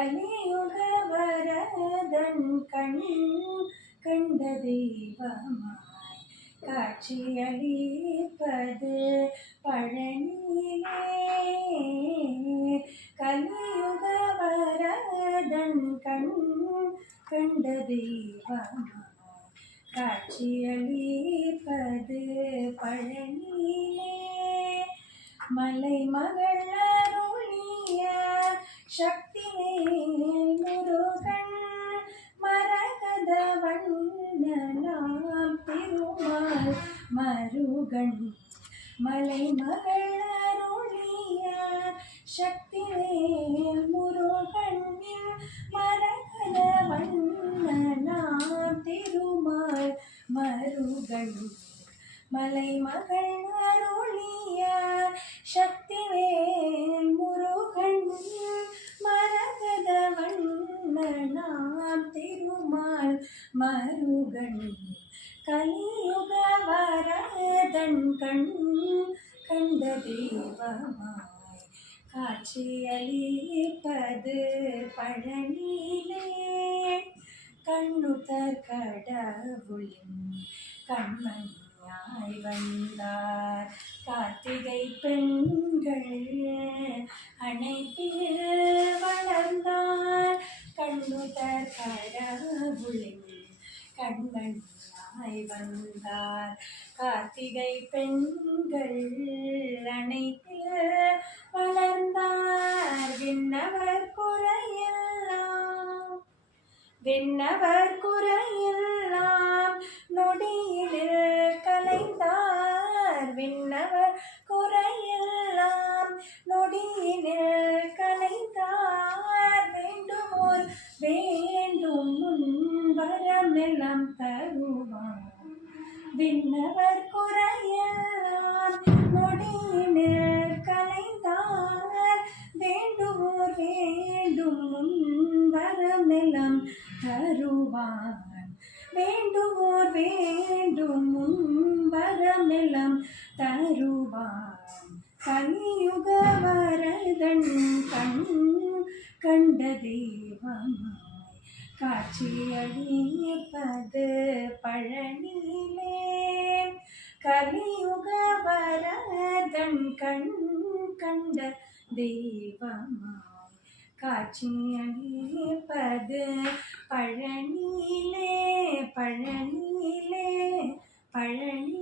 கலியுக வரதன் கண் கண்ட தெய்வமாய் காட்சியளிப்பது பழனியிலே. கலியுக வரதன் கண் கண்ட தெய்வமாய் காட்சியளிப்பது பழனியிலே. மலைமகள் அருளிய சக்திவேல் முருகன் மரகத வண்ணனாம் திருமால் மருகன். மலைமகள் அருளிய சக்திவேல் முருகன் மரகத வண்ணனாம் திருமால் மருகன். மலைமகள் அருளிய சக்திவேல் முருகன் மரகத வண்ணனாம் திருமால் மருகன். கலியுக வரதன் கண் கண்ட தெய்வமாய் காட்சியளிப்பது பழனியிலே. கண்ணுதற் கடவுளின் கண்மணியாய் வந்தார் கார்த்திகை பெண்கள் அணைப்பில் வளர்ந்தார். கண்ணுதற் கடவுளின் கண்மணியாய் வந்தார் கார்த்திகை பெண்கள் அணைப்பில் வளர்ந்தார். விண்ணவர் குறையெல்லாம் விண்ணவர் குறையெல்லாம் நொடியினில் கலைந்தார். விண்ணவர் குறையெல்லாம் நொடியினில் கலைந்தார். வேண்டுமோர் வேண்டும் வரமெல்லாம் தருவார். விண்ணவர் குறையெல்லாம் நொடியினில் கலைந்தார். வேண்டுமோர் வேண்டும் வரமெல்லாம் தருவார். வேண்டுமோர் வேண்டும் வரமெல்லாம் தருவார். கலியுக வரதன் கண் கண்ட தெய்வமாய் காட்சியளிப்பது பழனியிலே. கலியுக வரதன் கண் கண்ட தெய்வமாய் காட்சியளிப்பது பழனியிலே. பழனியிலே பழனி